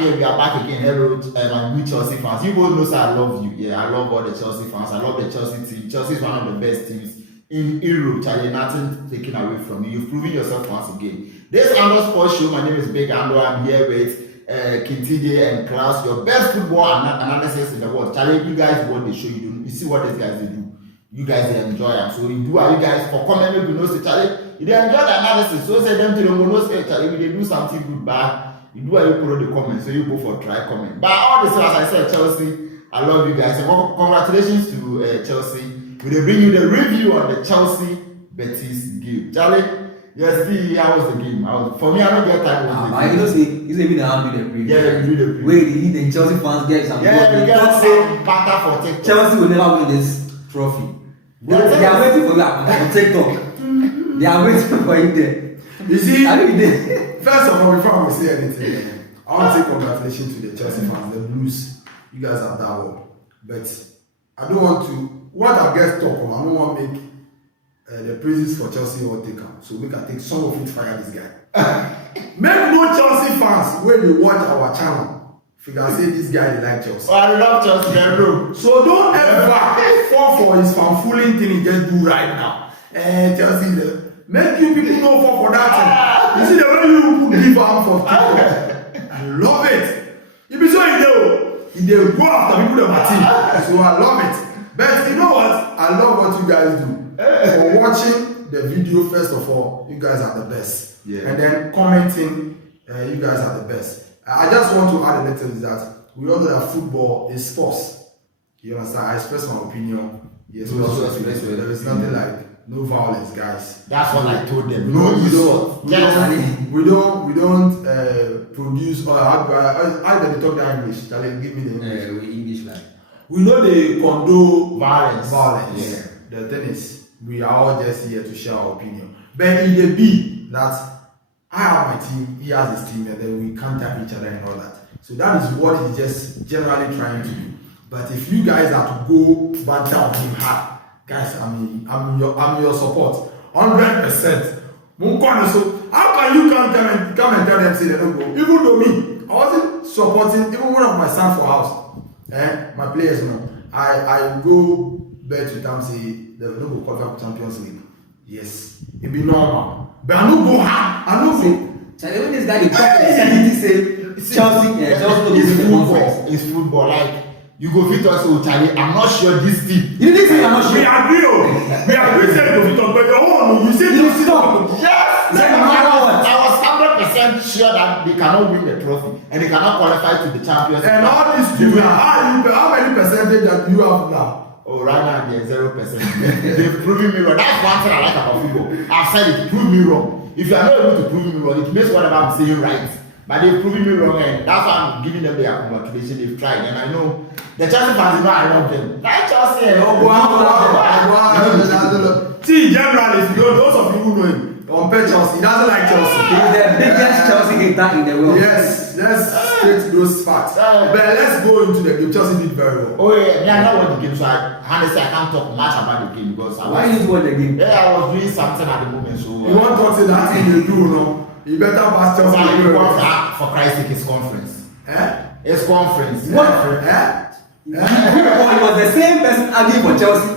here. We are back again. Hello, my good Chelsea fans. You both know, sir, I love you. Yeah, I love all the Chelsea fans. I love the Chelsea team. Chelsea is one of the best teams in Europe. Charlie, nothing taken away from you. You've proven yourself once again. This Ando Sports Show. My name is Big Ando. I'm here with Kintide and Klaus. Your best football analysis in the world. Charlie, you guys what they show you do. You see what these guys they do. You guys they enjoy them. So you do. Are you guys for comment? Maybe you know, say Charlie. You they enjoy the analysis. So say them to the mono say Charlie. They do something good, bad. You do you put the comment, so you go for try comment. But all this, as I said, Chelsea, I love you guys. And congratulations to Chelsea. We will bring you the review on the Chelsea Betis game. Charlie, yes, how was the game? For me, I don't get time. I don't say it's a bit how do the preview. Yeah, we do the preview. Wait, the Chelsea fans get some. Yeah, we get some banter for TikTok. Chelsea will never win this trophy. They are waiting for you on TikTok. They are waiting for you there. You see, first of all, before we say anything, I want to say congratulations to the Chelsea fans, the Blues. You guys have done well. But I don't want to, what I guess talk about, I don't want to make the praises for Chelsea all take out. So we can take some of it to fire this guy. Make no Chelsea fans when they watch our channel. If you can say this guy, they like Chelsea. Oh, I love Chelsea, bro. So don't ever fall for his fanfooling thing he just do right now. Chelsea, make you people know for that thing. You see the way you give arm for people. I love it. If you so he do go after people that team. So I love it. But you know what? I love what you guys do. For watching the video, first of all, you guys are the best. Yeah. And then commenting, you guys are the best. I just want to add a little is that we all know that football is sports. You understand? I express my opinion. Yes, there is nothing like no violence, guys. That's what I told them. No insult. We don't produce or how do they talk that English? Charlie, give me the English. English like. We know they condone Violence. Yeah. The thing is, we are all just here to share our opinion. But in the B that I have my team, he has his team, and then we can't tap each other and all that. So that is what he's just generally trying to do. But if you guys are to go back down him hard, guys, I'm your support, 100%. So how can you come and tell them say they don't go? Even though me, I wasn't supporting even one of my son for house. My players, you know, I go bet with them say they don't go qualify for Champions League. Yes, it be normal. But I don't go hard. I don't go. Charlie, when this guy they talk, say Chelsea, it's football. It's football. Like. You go fit us, oh Charlie. I'm not sure this team. You didn't say I'm not sure. We agree, we agree. Say go fit us, but you say you stop. Yes. Say no matter what. I was 100% sure that they cannot win the trophy and they cannot qualify to the Champions League. And all these two, how many percentage that you have now? Oh, right now they're 0%. They've proven me wrong. That's one thing I like about football. I've said it. Prove me wrong. If you are not able to prove me wrong, it makes whatever I'm saying right. But they've proven me wrong, and that's why I'm giving them their congratulations. They've tried, and I know the Chelsea fans know I love them. Like Chelsea, see, generally, those of you who know him, compare Chelsea, he doesn't like Chelsea. He's the biggest Chelsea hater in the world. Yes, let's straight those facts. But let's go into the game. Chelsea did very well. Oh yeah, I know what the game. So honestly, I can't talk much about the game because Why you watch the game? Yeah, I was doing something at the moment. So you want to talk to that thing you do, no? You better pass Chelsea. For Christ's sake, it's conference. It's conference. What? It was the same person arguing for Chelsea.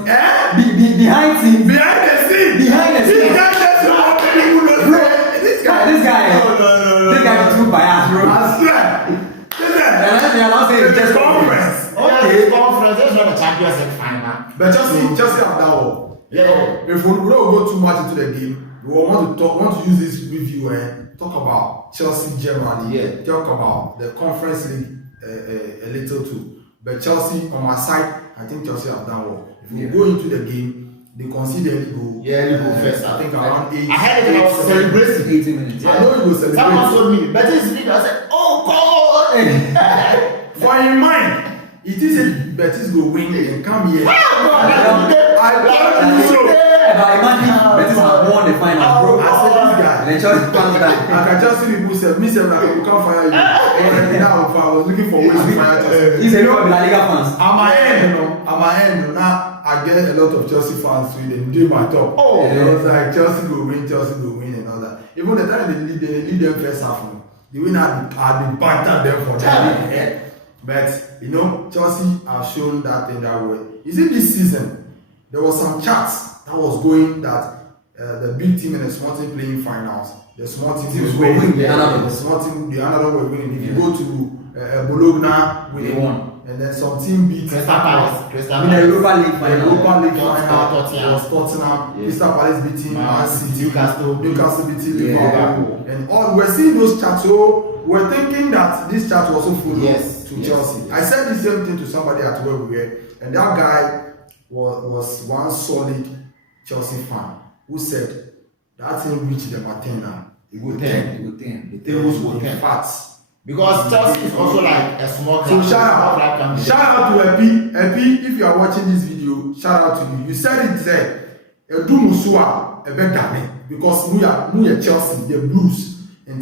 Behind the scene. This guy is too biased, bro. I swear. They are not saying it's just conference. Okay, conference. That's not the Champions League final. But Chelsea have that one. Yeah. If we don't go too much into the game, we want to use this review and talk about Chelsea generally. Yeah. Talk about the conference league a little too. But Chelsea, on my side, I think Chelsea have done well. If we go into the game, they concede early goal. Yeah, early goal first. I think around 8. I heard it was celebrating. 80 minutes. I know it was celebrating. Someone told me, but this video, I said, oh, come on. For in mind, it is a Betis go win and come here. I love you so. But imagine Betis have won the final, bro. I said this guy. And then Chelsea comes back. I can just see people say, me say like we can't fire you. And now I was looking for ways to fire Chelsea. He's a lot of La Liga fans. At my end, now I get a lot of Chelsea fans with them do my talk. Oh, it was like Chelsea go win, and all that. Even the time they lead them first half, the winner had been bantered them for that. But you know, Chelsea have shown that in that way. You see, this season there was some chats that was going that the big team and the small team playing finals. The small team was winning. The small team, the underdog was winning. If you go to Bologna, they won. And then some team beat Crystal Palace. In the Europa League final. Europa League final was Tottenham. Crystal Palace beating Man City. Newcastle beating Liverpool. And all we're seeing those chats. So we're thinking that this chat was also full to Chelsea. I said the same thing to somebody at where we were, and that guy was one solid Chelsea fan who said that thing reached them at 10 now. It would 10. The tables would 10. Facts. Because Chelsea is also like a small So club. shout out to Epi. Epi, if you are watching this video, shout out to you. You said it there. Edu Musua, Ebedame. Because we are Chelsea, the Blues. And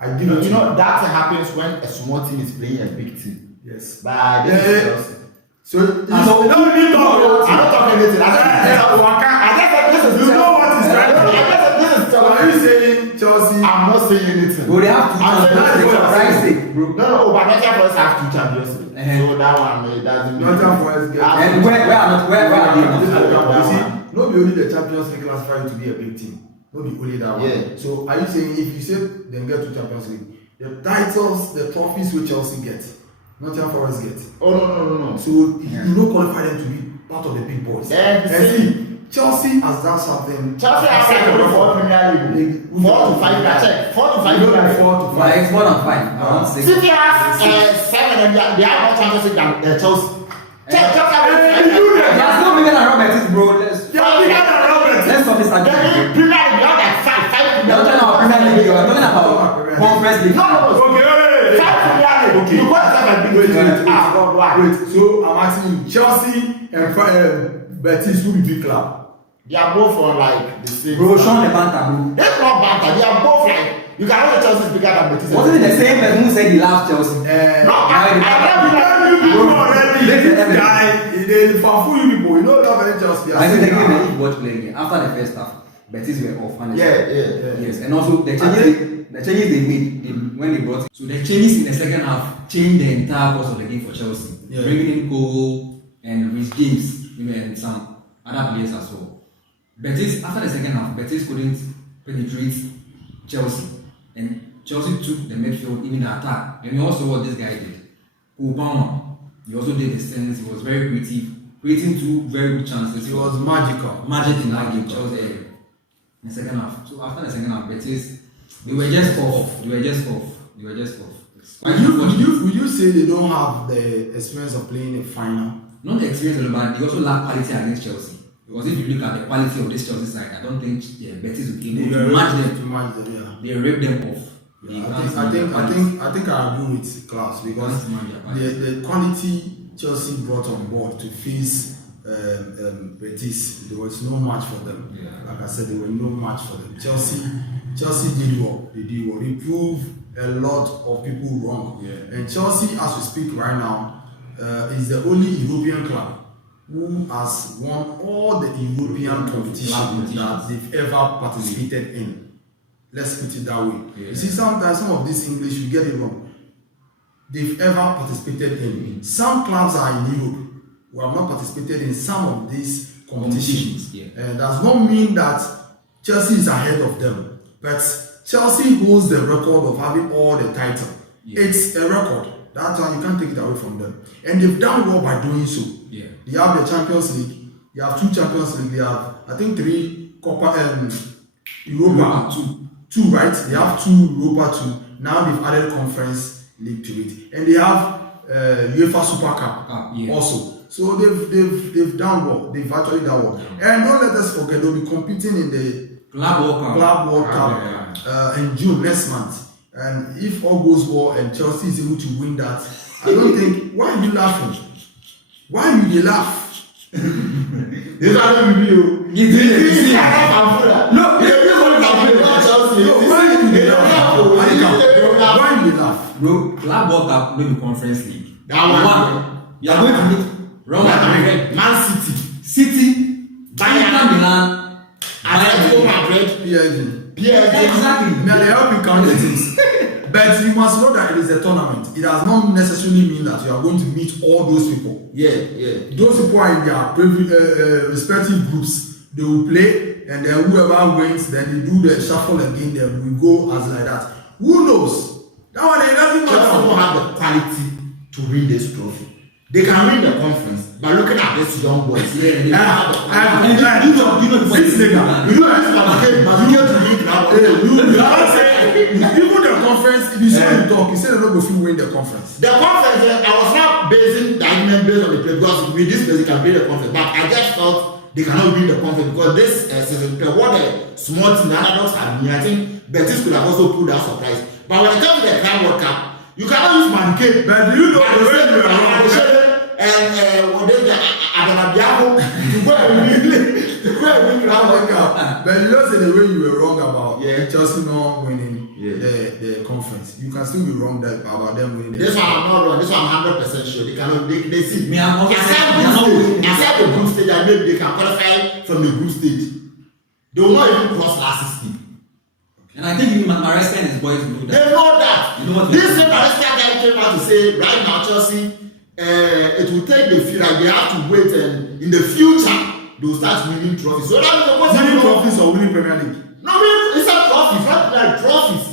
I give it. You know that happens when a small team is playing a big team. Yes. But this is Chelsea. So you don't need to talk. I'm not talking anything. I just said this is. You know what is right. I just said this is Chelsea. Are you saying Chelsea? I'm not saying anything. But they have to No, but Nottingham Forest have 2 champions. So that one it doesn't. Nottingham Forest get. And where are they? You see, not only the Champions League classified to be a big team. Not be only that one. Yeah. So are you saying if you say them get to Champions League, the titles, the trophies which Chelsea get, Nottingham Forest get. Oh no. So you don't qualify them to be part of the big boys. Yeah, and see, Chelsea has done something. Chelsea has like only 4 Premier League. 4 to 5. Check. 4 to 5. 4 to 5. It's more than 5. Around 6. City has 7 and they have more Champions League than Chelsea. Chelsea There's no bigger than Roberts, bro. Let's stop this again. Premier League, we have like 5 You're talking about Premier League. You're talking about Conference League. No. Okay. 5 Premier League. Okay. You got to have a big team. Wait. So I'm asking you, Chelsea and Betis will be big club. They are both on like the same. Bro, Sean the banter, bro. That's not banter. They are both like you can only Chelsea is bigger than Betis. Wasn't it the same person who said he loves Chelsea? No, I You Bro, already. This guy, they for you people. You know love any Chelsea. I think they gave an watch playing game after the first half. Betis were off. Honestly. Yeah. Yes, and also the changes they made when they brought. So the changes in the second half changed the entire course of the game for Chelsea. Yeah. Bringing in Cole and Reece James, and some other players as well. Betis, after the second half, Betis couldn't penetrate Chelsea. And Chelsea took the midfield, even the attack. And we also what this guy did. Obama, he also did his things. He was very creative, creating 2 very good chances. It was magical. Magic in that game, Chelsea in the second half. So after the second half, Betis, they were just off. Would you say they don't have the experience of playing a final? Not the experience, but they also lack quality against Chelsea. Because if you look at the quality of this Chelsea side, I don't think Betis will be able to match them. They rip them off. I think I agree with Klaus because the quality Chelsea brought on board to face Betis, there was no match for them. Yeah. Like I said, there were no match for them. Chelsea did well. They did well. They proved a lot of people wrong. Yeah. And Chelsea, as we speak right now, is the only European club who has won all the European competitions that they've ever participated in. Let's put it that way. Yeah. You see, sometimes some of this English, you get it wrong. They've ever participated in. Some clubs are in Europe who have not participated in some of these competitions. Yeah. Does not mean that Chelsea is ahead of them. But Chelsea holds the record of having all the title. Yeah. It's a record. That's why you can't take it away from them. And they've done well by doing so. Yeah. They have the Champions League. They have 2 Champions League. They have, I think, 3 Copa Europa. 2, right? They have 2 Europa 2. Now they've added Conference League to it. And they have UEFA Super Cup also. So they've done well. They've actually done well. And don't let us forget, they'll be competing in the Club World Cup in June next month. And if all goes well and Chelsea is able to win that, I don't think. Why are you laughing? Why will you laugh? This is how we do. No, why will you laugh? Bro, Club World Cup no be Conference League. That one. You are going to meet Real Madrid, Man City, Bayern Milan, Atletico Madrid, PSG. PSG. Exactly. Now they help you count the teams. But you must know that it is a tournament. It does not necessarily mean that you are going to meet all those people. Yeah. Those people are in their respective groups. They will play, and then whoever wins, then they do the shuffle again. Then we go as like that. Who knows? That one it doesn't Chelsea matter. don't have the quality to win this trophy. They can win the conference, but looking at these young boys, they don't have the quality. You know, This nigga, You know this Madueke to win that one. even the conference, if you see him talk, he said they're not going to win the conference. The conference, I was not basing the argument based on the play because with this basic can win the conference, but I just felt they cannot win the conference because this season, what a small team the underdogs have been, I think Betis could have also pulled that surprise. But when it comes to the Club World Cup, you cannot use Madueke. But do you know the way you are wrong? And what they Adanabiago to go and win Club World Cup. But you don't say the way you were wrong about Yeah. Chelsea not winning Yeah. the conference. You can still be wrong that about them winning. This one I'm not wrong. This one I'm 100% sure. They cannot. They see. Me, I'm also saying they are not winning. Aside the group stage, I maybe they can qualify from the group stage. They will not even cross last 16. And I think Maresca and his boys know They that. know that. You know what This same Maresca guy came out to say right now Chelsea, it will take the feel like they have to wait and in the future they will start winning trophies. So that means what's Winning trophies or winning Premier League? No, I mean it's a trophy, not like trophies.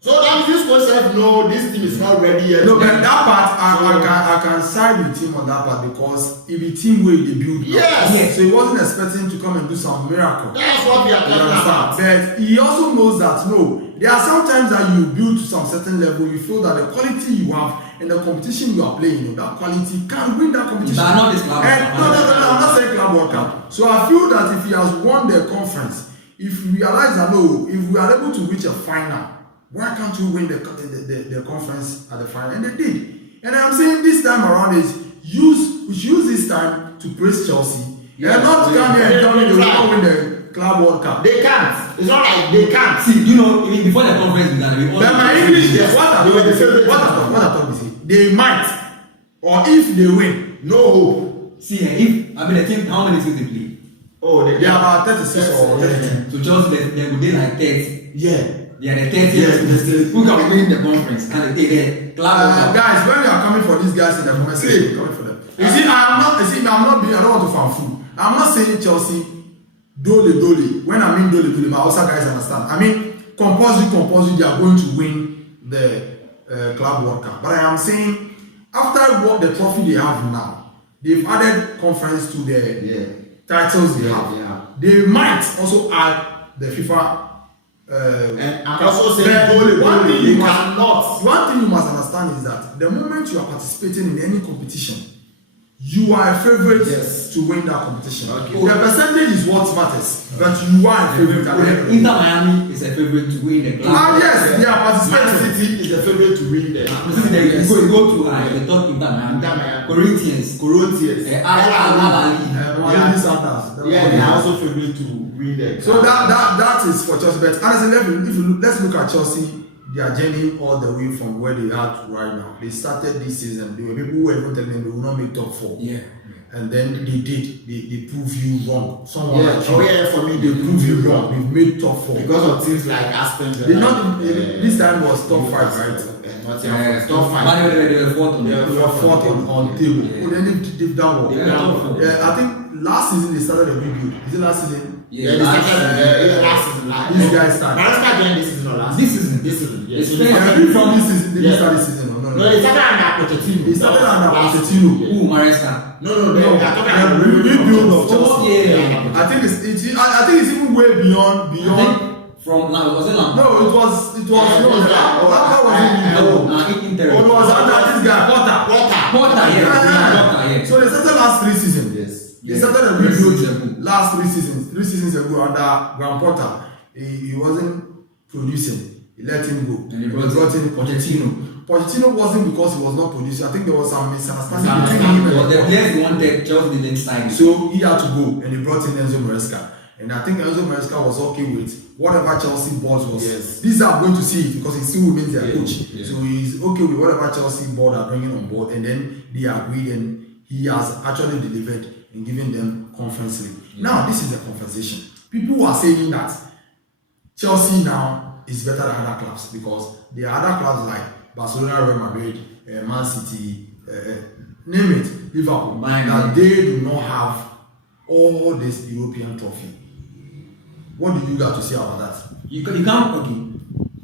So that means this concept, no, this team is not ready yet. No, but that part I can side with him on that part because if the team will they build. Yes. So he wasn't expecting to come and do some miracle. That's what we are You talking about. understand? But he also knows that no, there are sometimes that you build to some certain level, you feel that the quality you have and the competition you are playing, that quality can win that competition. But not this Club World Cup. No, I'm not saying Club World Cup. So I feel that if he has won the conference, if we realize that no, if we are able to reach a final, why can't you win the conference at the final? And they did. And I'm saying this time around is we should use this time to praise Chelsea. Yes, and not come here and tell me they will not win the Club World Cup. They can't. It's not like they can't. See, you know, even before the conference began, we all. But my English, Yes. what I thought is they might, or if they win, No hope. See, if I mean the team, how many teams they play? Oh, they are about 36 or 32. So Chelsea, they would be like 30. Yeah. They are the 30 Yes. who can win the conference and they take the Club World Cup. Guys, when you are coming for these guys in the comment section, you're coming for them. You see, I'm not being, I don't want to fan fool. I'm not saying Chelsea dole. When I mean dole, my Hausa guys understand. I mean compulsory, they are going to win the Club World Cup. But I am saying after what the trophy they have now, they've added conference to the titles they have. Yeah. They might also add the FIFA. And I'm also saying One thing you you must cannot. One thing you must understand is that the moment you are participating in any competition, you are a favorite Yes. to win that competition. Okay. The percentage is what matters, but you are a favorite at the end of the day. Inter Miami is a favorite to win the Club Ah, World Cup. yes, they are Man participating. City is the favorite to win there. You go to the top Inter Miami. Inter Miami. Corinthians. Corinthians. Mohamed Sanders. Yeah, they are also favorite to win there. So that is for Chelsea. But honestly, let's look at Chelsea. They are journeying all the way from where they are to right now. They started this season. There were people who were even telling them they will not make top 4. Yeah. And then they did. They prove you wrong. Someone Yeah, like you, oh yeah, for me they prove you wrong. We've made top 4. because of things like Aspen. They not this time was top 5, right? Top 5. They were fourth on Yeah. They were fourth on table. Yeah. Oh, then they've done well. They were top 4. Yeah, I think last season they started a rebuild. Is it last season? Yeah, they started last season. These guys started. Maresca joined this season or last This season. This season, yes. It's Yeah, fair. from this season, they Yeah. started this season. No, they started under Pochettino. They started under Last- Pochettino. Ooh, Maresca. No, they are talking Yeah, about rebuild of Oh, Chelsea. yeah. I think it's even way beyond. From now, was it Lampard? No, it was that wasn't Inter. it was under this guy Potter. Porter, yeah. Porter, yeah. So they started last 3 seasons. Yes. They started a Three rebuild seasons ago. last 3 seasons. 3 seasons ago under Graham Potter. He wasn't producing. He let him go. And he brought in Pochettino. Pochettino wasn't because he was not producing. I think there was some misunderstanding Misunderstanding. between him But the and players they wanted, Chelsea didn't sign. so he had to go and he brought in Enzo Maresca. And I think Enzo Maresca was okay with whatever Chelsea board was. Yes. These are going to see it because he still remains their Yeah, coach. yeah. So he's okay with whatever Chelsea board are bringing on board. And then they agreed and he has actually delivered in giving them conference league. Now, this is a conversation. People who are saying that Chelsea now is better than other clubs because there are other clubs like Barcelona, Real Madrid, Man City, name it, Liverpool, that they do not have all this European trophy. What do you got to say about that? You can't, okay,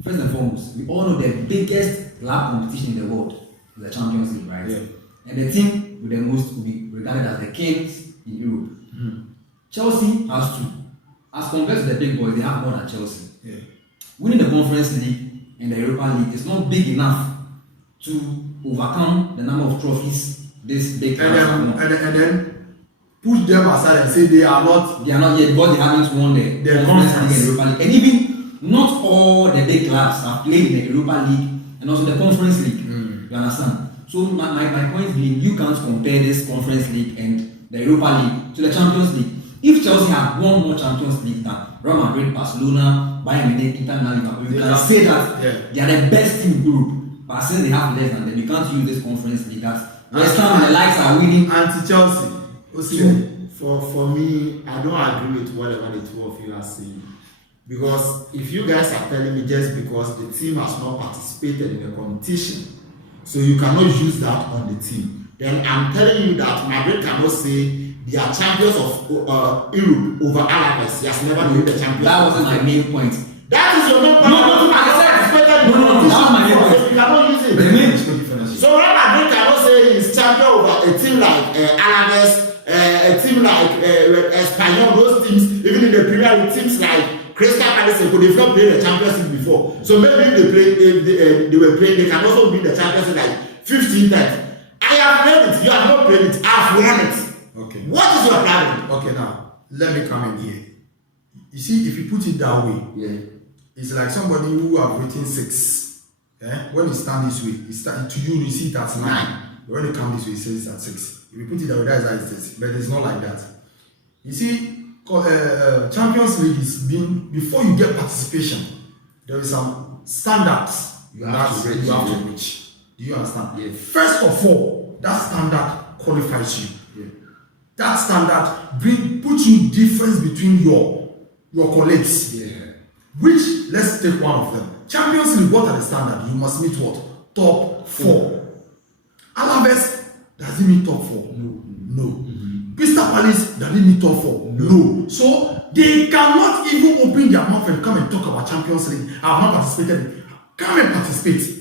first and foremost, we all know the biggest club competition in the world is the Champions League, right? Yeah. And the team with the most will be regarded as the kings in Europe. Chelsea has two. As compared to the big boys, they have more than Chelsea. Yeah. Winning the Conference League and the Europa League is not big enough to overcome the number of trophies this big clubs have won. And then push them aside and say they are not yet because they haven't won the Conference League and Europa League. And even not all the big clubs have played in the Europa League and also the Conference League. You understand? So my point being, you can't compare this Conference League and the Europa League to the Champions League. If Chelsea had won more Champions League than Real Madrid, Barcelona, Bayern Munich, Inter Milan, Liverpool, you can say that they are the best team in Europe. But since they have less than them, you can't use this Conference League. That West Ham and the likes are winning. Anti-Chelsea. For me, I don't agree with whatever the two of you are saying. Because if you guys are telling me just because the team has not participated in the competition, so you cannot use that on the team, then I'm telling you that Madrid cannot say they are champions of Europe over Alaves. He has never been the champion. That wasn't my main point. That is your main point. No, that was my main point. You cannot use it. The main So Real Madrid cannot say he's champion over a team like Alaves, a team like Espanyol, those teams, even in the Premier League, teams like Crystal Palace, they've not played the Champions League before. So maybe if they were playing, they can also be the Champions League like 15 times. I have played it. You have not played it. I have won it. Okay. What is your problem? Okay, now let me come in here. You see, if you put it that way, it's like somebody who have written 6. When you stand this way, to you see it as 9. But when you come this way, it says it's at 6. If you put it that way, that's how it is. But it's not like that. You see, Champions League is being, before you get participation, there is some standards you have to reach. Do you understand? Yeah. First of all, that standard qualifies you. Yeah. That standard puts you difference between your colleagues. Yeah. Which, let's take one of them. Champions League, what are the standards? You must meet what? Top 4. Alaves, does it meet top 4? No. Crystal Palace, does it meet top 4? No. So they cannot even open their mouth and come and talk about Champions League. I have not participated. Come and participate.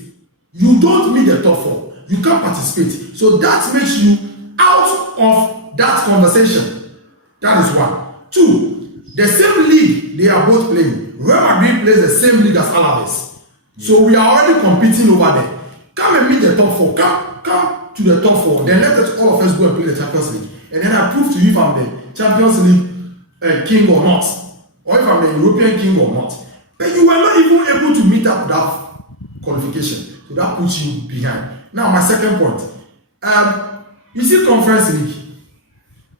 You don't meet the top 4. You can't participate. So that makes you out of that conversation. That is 1. 2, the same league they are both playing. Real Madrid plays the same league as Alaves. So we are already competing over there. Come and meet the top 4. Come to the top 4. Then let all of us go and play the Champions League. And then I prove to you if I'm the Champions League king or not. Or if I'm the European king or not. But you were not even able to meet up that qualification. So that puts you behind. Now my second point. You see Conference League.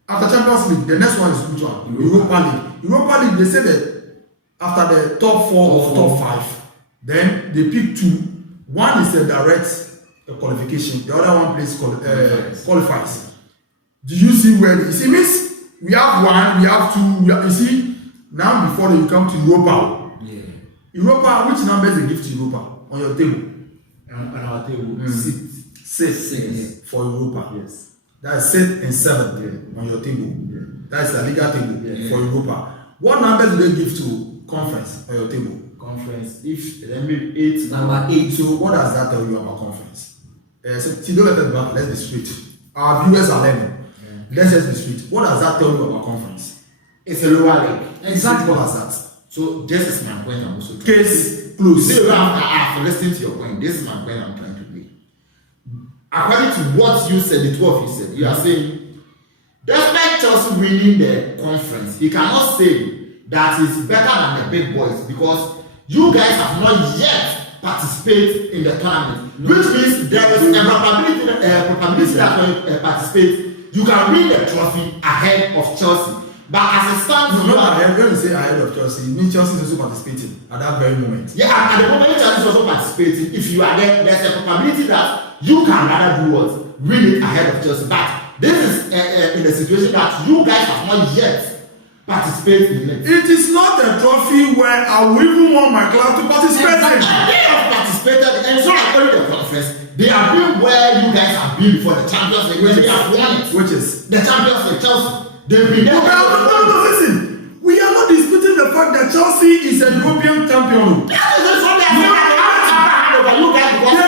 After Champions League, the next one is which one? Europa League. Europa League, they say that after the top 4 or top 5, then they pick 2. One is a direct qualification. The other one plays qualifies. Do you see where? You see, means we have 1, we have 2. You see, now before you come to Europa. Yeah. Europa, which numbers they give to Europa on your table? On our table, 6 for Europa. Yes. That's 6 and 7 on your table. Yeah. That's the Liga table for Europa. What numbers do they give to Conference on your table? Conference. If let me 8. Number 8. So what does that tell you about Conference? So don't let us back. Let's be straight. Our viewers are learning. Let's just be straight. What does that tell you about Conference? It's a lower league. Exactly. What does that? So this is my point. I'm also Case closed. See, I'm listening to your point. This is my point. I'm trying to make. According to what you said, the 2 of you said, you are saying, despite Chelsea winning the conference, you cannot say that it's better than the big boys because you guys have not yet participated in the tournament, which means there is a probability that when you participate, you can win the trophy ahead of Chelsea. But as it stands, no, not ahead. When you say ahead of Chelsea, it means Chelsea is also participating at that very moment. Yeah, at the moment Chelsea is also participating. If you are there, there's a probability that you can rather do what? Win it ahead of Chelsea. But this is in a situation that you guys have not yet participated in it. It is not a trophy where I would even want my club to participate in. They have participated, and so like only the conference, they have been where you guys have been before the Champions League, where they have won it. Which is The Champions League, Chelsea. They've been there. no, listen. We are not disputing the fact that Chelsea is a European champion. That is what they have over you guys. They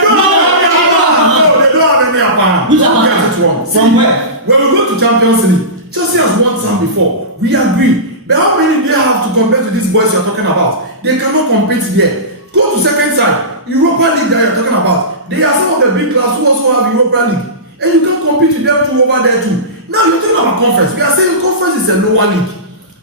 don't have any upper. Which Don't upper? get it wrong. From where? When we go to Champions League, Chelsea has won some before. We agree. But how many do they have to compare to these boys you are talking about? They cannot compete there. Go to second side. Europa League that you are talking about. They are some of the big clubs who also have Europa League. And you can compete with them too over there too. Now you're talking about conference. We are saying conference is a lower league.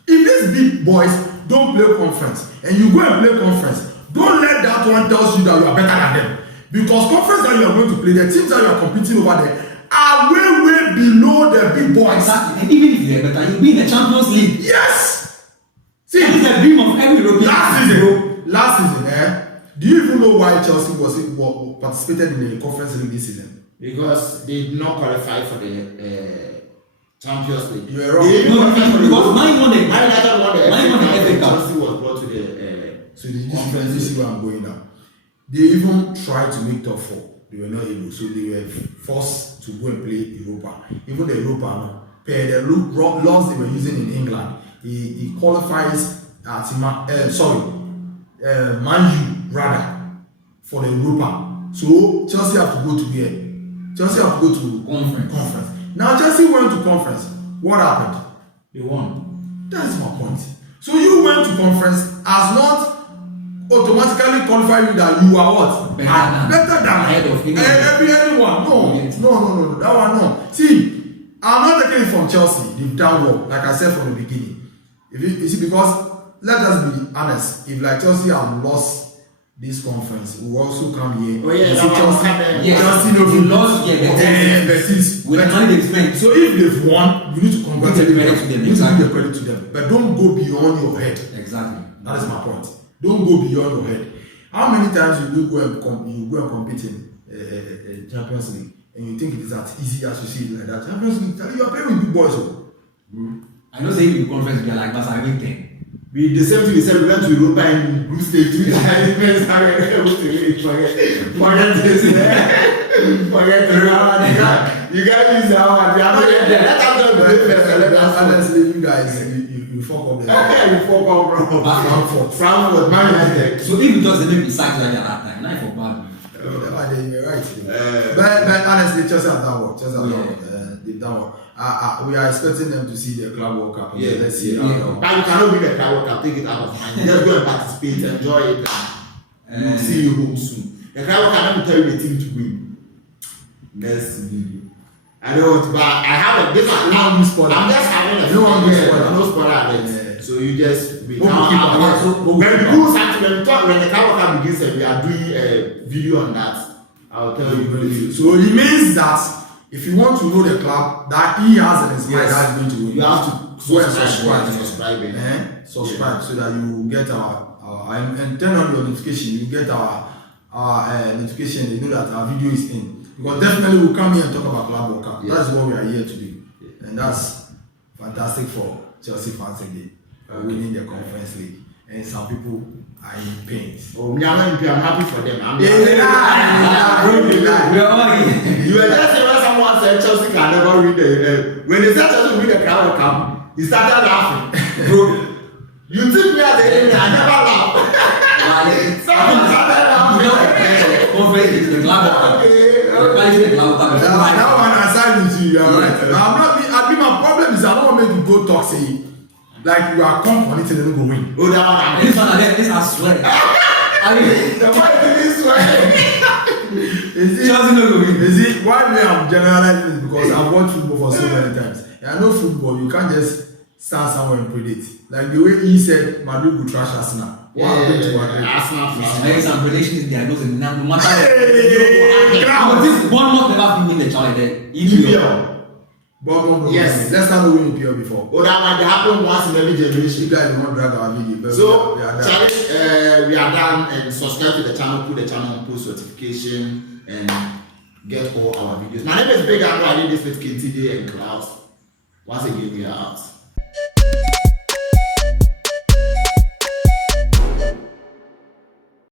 If these big boys don't play conference and you go and play conference, don't let that one tell you that you are better than them. Because conference that you are going to play, the teams that you are competing over there are way below the big boys. Exactly. And even if they're better, you'll be in the Champions League. Yes. See, That is the dream of every European. last season, do you even know why Chelsea participated in the conference league this season? Because they did not qualify for the Champions League. You are wrong. They didn't No, qualify for the because Man Man United United won the FA Cup. Chelsea was brought to the So did you see where I'm going now? They even tried to make top 4. They were not able, so they were forced to go and play Europa. Even the Europa, per the laws they were using in England, he qualifies Man U rather for the Europa. So Chelsea have to go to there. Chelsea have to go to conference. Now Chelsea went to conference. What happened? They won. That's my point. So you went to conference as not automatically qualify you that you are what? Better than ahead of anyone. No. That one no. See, I'm not taking it from Chelsea. They've done well, like I said from the beginning. You see, because let us be honest. If like Chelsea have lost this conference, we will also come here. Oh yeah, you see Chelsea. Yes. Chelsea no You lost, yeah, Betis. with the money they spent. So if they've won, you need to congratulate Give the credit to them, You need to exactly. give the credit to them. But don't go beyond your head. Exactly. That is my point. Don't go beyond your head. How many times you go and compete in Champions League and you think it is as easy as you see it like that? Champions League, you are playing with big boys. I know saying in the conference we are like Barca win 10. We the same thing we said we went to Europa in group stage 2 times. Forget this. Forget the you guys use our we are not yet there. Let us go play first. Honestly, you guys, you fuck up there. Okay, you fuck up, bro. Frankfurt, Man United. So if you just the name besides like that time, now for bad. You're right. But honestly, Chelsea have done well. They've done well. We are expecting them to see the Club World Cup. Yeah, Let's see. But you cannot win the Club World Cup. Take it out of mind. Just go and participate, enjoy it, and we'll see you home soon. The Club World Cup, let me tell you the team to win. Next video. I don't, but I have a different. I'm just having a no spoiler. So you just when the Club World Cup begins, we are doing a video on that. I'll tell you. So it means that if you want to know the club that he has in his mind that is going to win, you have to go and subscribe. Subscribe so that you get our and turn on your notification. You get our notification. You know that our video is in. Because definitely we'll come here and talk about Club World Cup. That's what we are here to do, and that's fantastic for Chelsea fans again. Winning the Conference League, and some people are in pain. Oh, me, I'm happy for them. We are all here. You were just saying when someone said Chelsea can never win the when they said Chelsea win the Club World Cup, he started laughing. Bro, you think me as a enemy? I never laugh. Someone started laughing. Conference is the Club World Cup. That one aside with you, are right. I'm not. My problem is I don't want to make you go talk say like you are come on it and they don't go win. Oh, that one. This one, this I swear. I mean, the fight is this way. Chelsea no go win. Is it why me I'm generalizing this because I've watched football for so many times. I know football, you can't just stand somewhere and predict. Like the way he said Madrid will trash Arsenal. What happened to Madrid? I make some predictions there. No matter. But this Bournemouth never win the challenge. EPL. Bournemouth. Yes. Let's not win EPL before. Oh, that one they happen once in every generation. You guys don't drag our video. But So, we are Charlie, we are done, and subscribe to the channel, put the channel on post notification, and get all our videos. My name is Big Andrew. I did this with KTD and Klaus. Once again, we are out.